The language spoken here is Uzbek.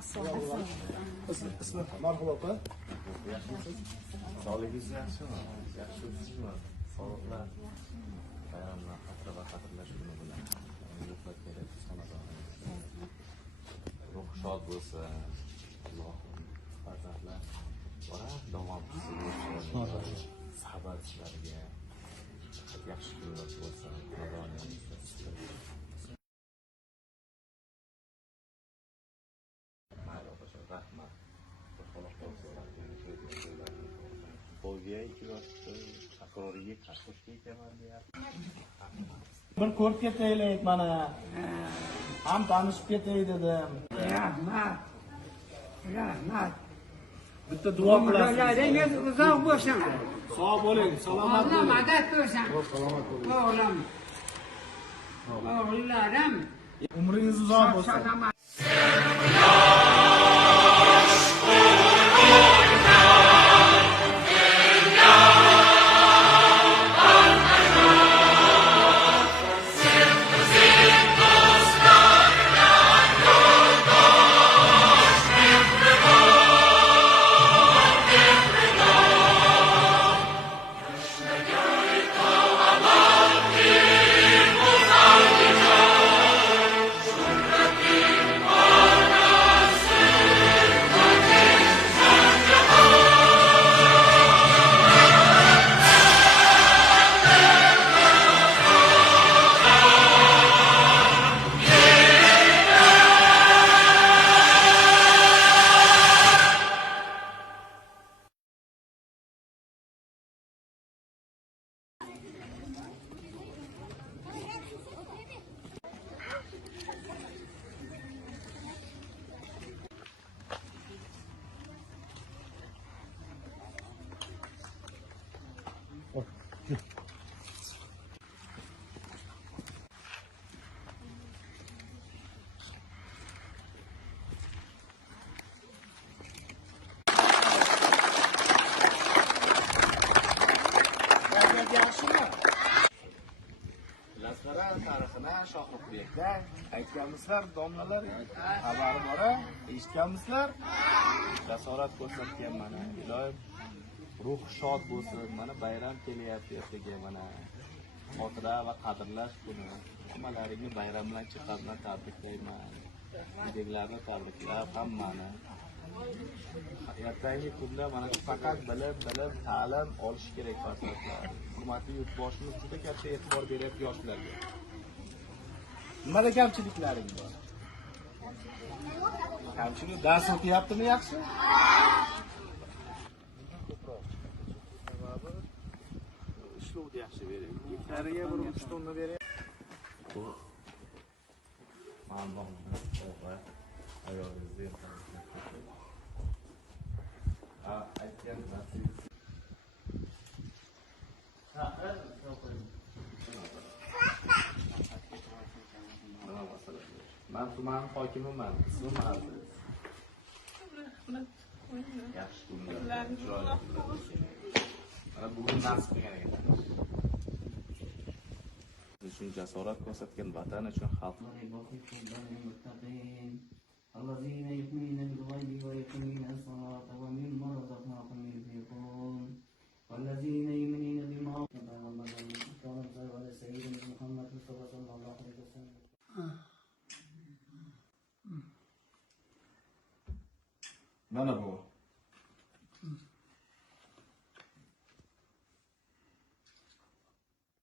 Ismi marhaba opa. Sog'ligingiz yaxshimi? Yaxshi o'tisizmi? Sog'liqlar. Bayramlar qadrlash kuni bilan. Ruhlat kerak sanador. Ruh shod bo'lsa, Allohning farzandlar bora davom etsin. Sabr ishlariga yaxshi kunlar bo'lsa, rahmat. Boyga 2 yoshda takroriga qarshi ekanman deyapti. Bir ko'rib ketaylik mana. Ham tanishib ketay dedim. Rahmat. Bitta duo qilasiz. Ularlaringiz uzoq bo'lsin. Sog' bo'ling, salomat Allah bo'ling. madad bo'lsin. O'g'lim. O'g'llarim. Umringiz uzoq bo'lsin. Salomat. Lasqara tarixini Shohruxbekdan aytganmisizlar, domlalar xabari bor-a, eshitganmisizlar? Jasorat ko'rsatgan mana, iloyim ruh shod bo'lsin. Mana bayram kelyapti ertaga mana. Xotira va qadrlash kuni. Hammalaringni bayram bilan chiqardan tabriklayman. Uydagilarni tabriklab hammani. Ertangi kunda mana faqat bilim, ta'lim olish kerak farzandlar. Hurmatli yurtboshimiz juda katta e'tibor beryapti yoshlarga. Nimada kamchiliklaring bor? Kamchilik dars o'qiyaptimi yaxshi? Sababi ishlovni yaxshi bering. Yigitlariga bir 3 tonna bering. Ma'lum va ayolingizni aytgan narsangiz. Men tuman hokimiman. Ismim Aziz. Yaxshi kunlar. Mana bugun nasib qilgan ekan. Uchun jasorat ko'rsatgan vatan uchun xalq الذين يؤمنون بالغيب ويقيمون الصلاة ومما رزقناهم ينفقون والذين يؤمنون بما أنزل على سيدنا محمد صلى الله عليه وسلم. Mana bu.